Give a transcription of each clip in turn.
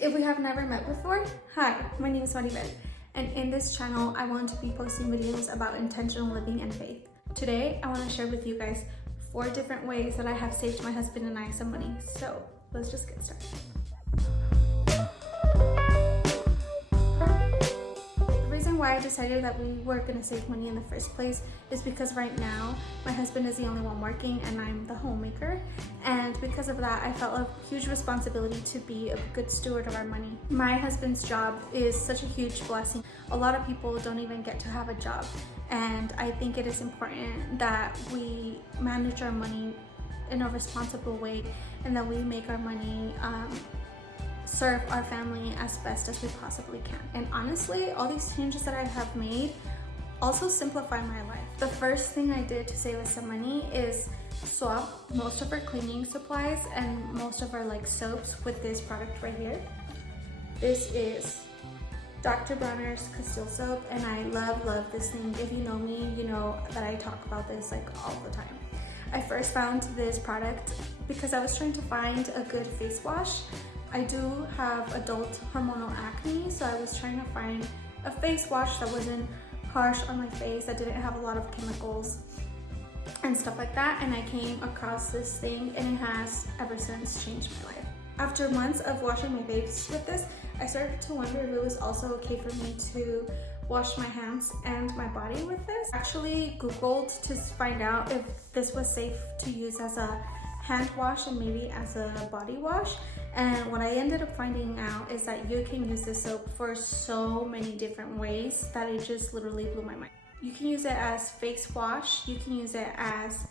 If we have never met before, hi, my name is Maribel, and in this channel, I want to be posting videos about intentional living and faith. Today, I want to share with you guys 4 different ways that I have saved my husband and I some money. So let's just get started. The reason why I decided that we were going to save money in the first place is because right now my husband is the only one working and I'm the homemaker, and because of that I felt a huge responsibility to be a good steward of our money. My husband's job is such a huge blessing. A lot of people don't even get to have a job, and I think it is important that we manage our money in a responsible way and that we make our money serve our family as best as we possibly can. And honestly, all these changes that I have made also simplify my life. The first thing I did to save us some money is swap most of our cleaning supplies and most of our soaps with this product right here. This is Dr. Bronner's Castile soap, and I love this thing. If you know me, you know that I talk about this all the time. I first found this product because I was trying to find a good face wash. I do have adult hormonal acne, so I was trying to find a face wash that wasn't harsh on my face, that didn't have a lot of chemicals and stuff like that, and I came across this thing, and it has ever since changed my life. After months of washing my face with this, I started to wonder if it was also okay for me to wash my hands and my body with this. I actually Googled to find out if this was safe to use as a hand wash and maybe as a body wash, and what I ended up finding out is that you can use this soap for so many different ways that it just literally blew my mind. You can use it as face wash, you can use it as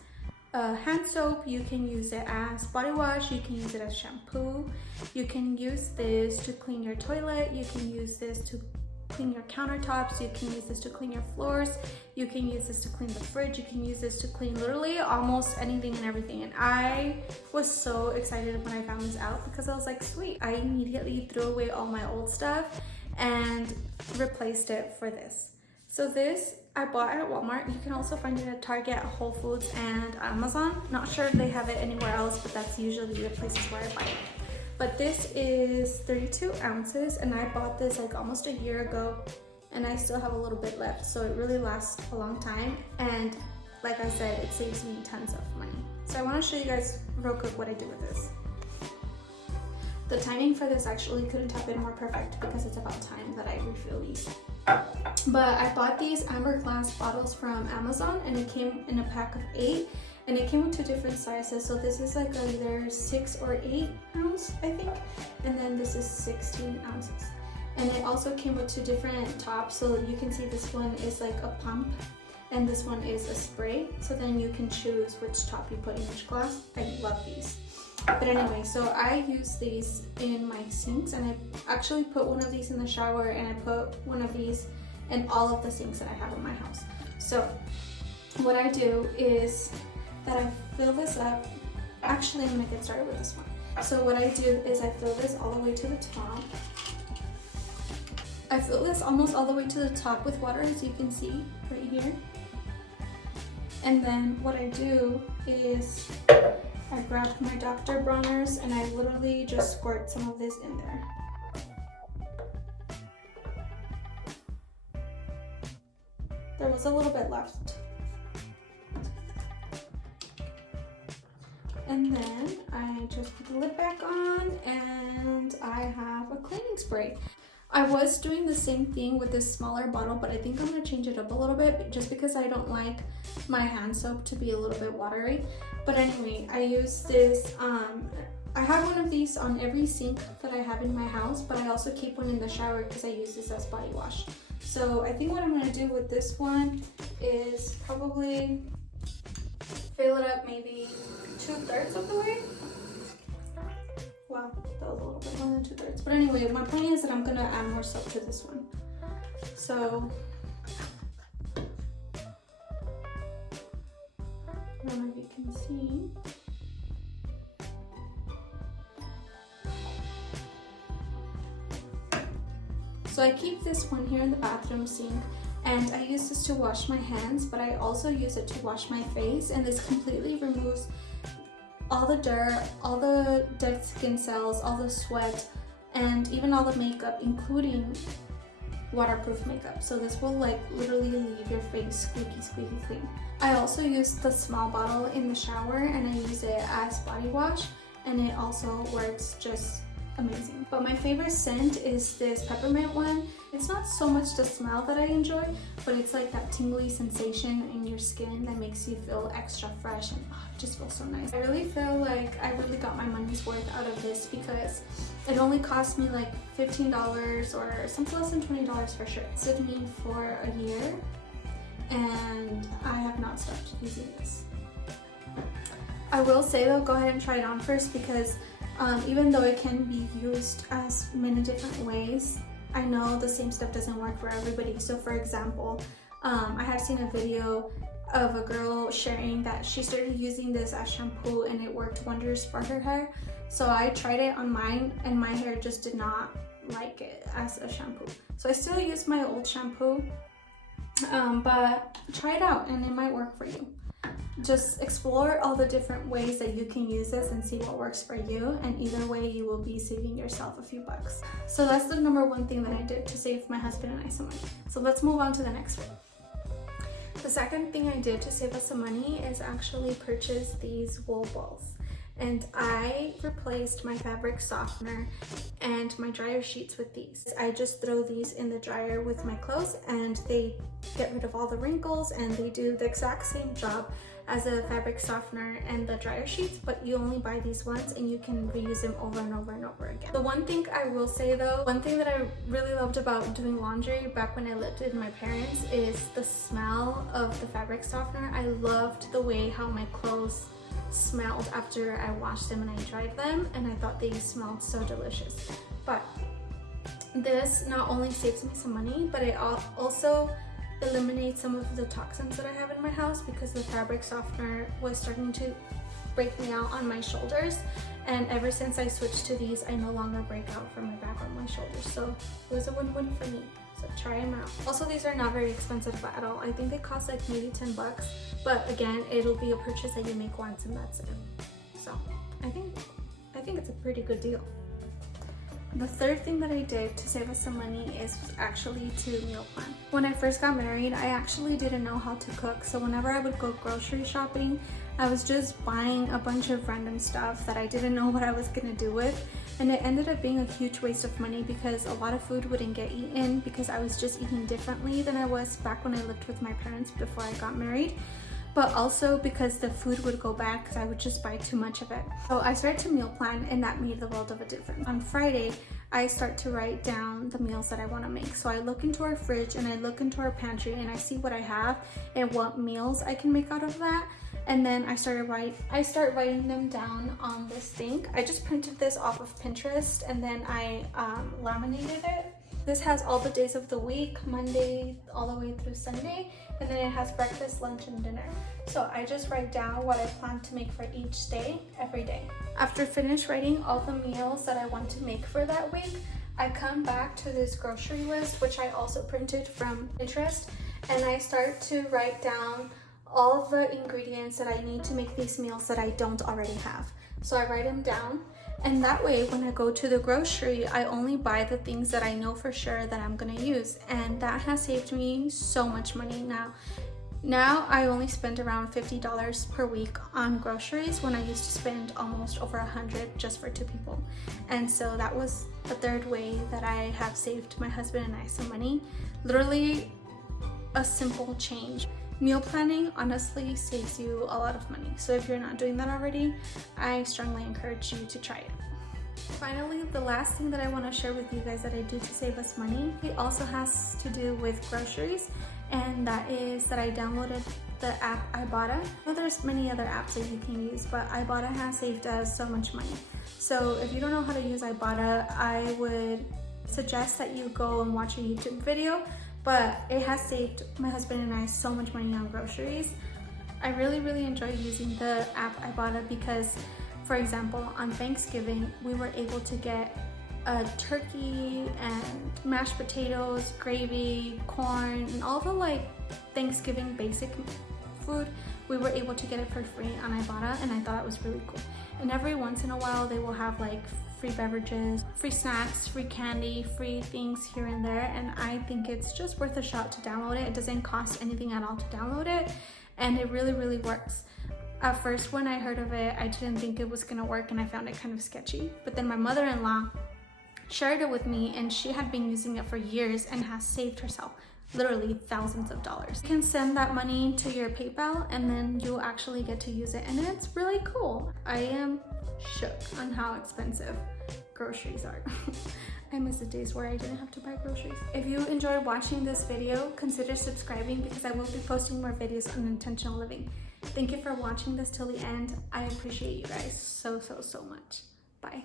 a hand soap, you can use it as body wash, you can use it as shampoo, you can use this to clean your toilet, you can use this to clean your countertops, you can use this to clean your floors, you can use this to clean the fridge, you can use this to clean literally almost anything and everything. And I was so excited when I found this out because I was like, sweet. I immediately threw away all my old stuff and replaced it for this. So this I bought at Walmart. You can also find it at Target, Whole Foods, and Amazon. Not sure if they have it anywhere else, but that's usually the places where I buy it. But this is 32 ounces, and I bought this almost a year ago, and I still have a little bit left, so it really lasts a long time, and like I said, it saves me tons of money. So I want to show you guys real quick what I do with this. The timing for this actually couldn't have been more perfect because it's about time that I refill these. But I bought these amber glass bottles from Amazon, and it came in a pack of 8. And it came with 2 different sizes, so this is either 6 or 8 ounce, I think, and then this is 16 ounces. And it also came with 2 different tops, so you can see this one is like a pump, and this one is a spray, so then you can choose which top you put in each glass. I love these. But anyway, so I use these in my sinks, and I actually put one of these in the shower, and I put one of these in all of the sinks that I have in my house. So what I do is that I fill this up. Actually, I'm gonna get started with this one. So what I do is I fill this all the way to the top. I fill this almost all the way to the top with water, as you can see right here. And then what I do is I grab my Dr. Bronner's and I literally just squirt some of this in there. There was a little bit left. And then I just put the lid back on, and I have a cleaning spray. I was doing the same thing with this smaller bottle, but I think I'm gonna change it up a little bit just because I don't like my hand soap to be a little bit watery. But anyway, I use this, I have one of these on every sink that I have in my house, but I also keep one in the shower because I use this as body wash. So I think what I'm gonna do with this one is probably fill it up maybe 2/3 of the way. Wow, that was a little bit more than 2/3. But anyway, my point is that I'm gonna add more soap to this one. So I don't know if you can see. So I keep this one here in the bathroom sink, and I use this to wash my hands, but I also use it to wash my face, and this completely removes all the dirt, all the dead skin cells, all the sweat, and even all the makeup, including waterproof makeup. So this will like literally leave your face squeaky clean. I also use the small bottle in the shower, and I use it as body wash, and it also works just amazing. But my favorite scent is this peppermint one. It's not so much the smell that I enjoy, but it's like that tingly sensation in your skin that makes you feel extra fresh, and it just feels so nice. I really feel like I really got my money's worth out of this because it only cost me like $15 or something less than $20 for sure. It's with me for a year and I have not stopped using this. I will say though, go ahead and try it on first, because even though it can be used as many different ways, I know the same stuff doesn't work for everybody. So for example, I had seen a video of a girl sharing that she started using this as shampoo and it worked wonders for her hair. So I tried it on mine and my hair just did not like it as a shampoo. So I still use my old shampoo, but try it out and it might work for you. Just explore all the different ways that you can use this and see what works for you, and either way you will be saving yourself a few bucks. So that's the number one thing that I did to save my husband and I some money. So let's move on to the next one. The second thing I did to save us some money is actually purchase these wool balls. And I replaced my fabric softener and my dryer sheets with these. I just throw these in the dryer with my clothes and they get rid of all the wrinkles, and they do the exact same job as a fabric softener and the dryer sheets, but you only buy these once and you can reuse them over and over and over again. The one thing I will say though, one thing that I really loved about doing laundry back when I lived with my parents is the smell of the fabric softener. I loved the way how my clothes smelled after I washed them and I dried them, and I thought they smelled so delicious. But this not only saves me some money, but it also eliminates some of the toxins that I have in my house, because the fabric softener was starting to break me out on my shoulders, and ever since I switched to these, I no longer break out from my back or my shoulders. So it was a win-win for me. So try them out. Also, these are not very expensive at all. I think they cost like maybe 10 bucks, but again, it'll be a purchase that you make once and that's it. So I think it's a pretty good deal. The third thing that I did to save us some money is actually to meal plan. When I first got married, I actually didn't know how to cook. So whenever I would go grocery shopping, I was just buying a bunch of random stuff that I didn't know what I was gonna do with. And it ended up being a huge waste of money because a lot of food wouldn't get eaten because I was just eating differently than I was back when I lived with my parents before I got married. But also because the food would go bad because I would just buy too much of it. So I started to meal plan, and that made the world of a difference. On Friday, I start to write down the meals that I want to make. So I look into our fridge and I look into our pantry and I see what I have and what meals I can make out of that. And then I start writing them down on this thing. I just printed this off of Pinterest and then I laminated it. This has all the days of the week, Monday all the way through Sunday, and then it has breakfast, lunch, and dinner. So I just write down what I plan to make for each day, every day. After finish writing all the meals that I want to make for that week, I come back to this grocery list, which I also printed from Pinterest, and I start to write down all of the ingredients that I need to make these meals that I don't already have. So I write them down. And that way, when I go to the grocery, I only buy the things that I know for sure that I'm gonna use. And that has saved me so much money now. Now I only spend around $50 per week on groceries when I used to spend almost over $100 just for 2 people. And so that was the third way that I have saved my husband and I some money. Literally a simple change. Meal planning honestly saves you a lot of money. So if you're not doing that already, I strongly encourage you to try it. Finally, the last thing that I want to share with you guys that I do to save us money, it also has to do with groceries, and that is that I downloaded the app Ibotta. Well, there's many other apps that you can use, but Ibotta has saved us so much money. So if you don't know how to use Ibotta, I would suggest that you go and watch a YouTube video, but it has saved my husband and I so much money on groceries. I really enjoy using the app Ibotta because, for example, on Thanksgiving, we were able to get a turkey and mashed potatoes, gravy, corn, and all the like Thanksgiving basic food. We were able to get it for free on Ibotta, and I thought it was really cool. And every once in a while, they will have like free beverages, free snacks, free candy, free things here and there, and I think it's just worth a shot to download it. It doesn't cost anything at all to download it, and it really works. At first when I heard of it, I didn't think it was gonna work and I found it kind of sketchy, but then my mother-in-law shared it with me, and she had been using it for years and has saved herself literally thousands of dollars. You can send that money to your PayPal and then you'll actually get to use it, and it's really cool. I am shook on how expensive groceries are. I miss the days where I didn't have to buy groceries. If you enjoyed watching this video, consider subscribing because I will be posting more videos on intentional living. Thank you for watching this till the end. I appreciate you guys so much. Bye.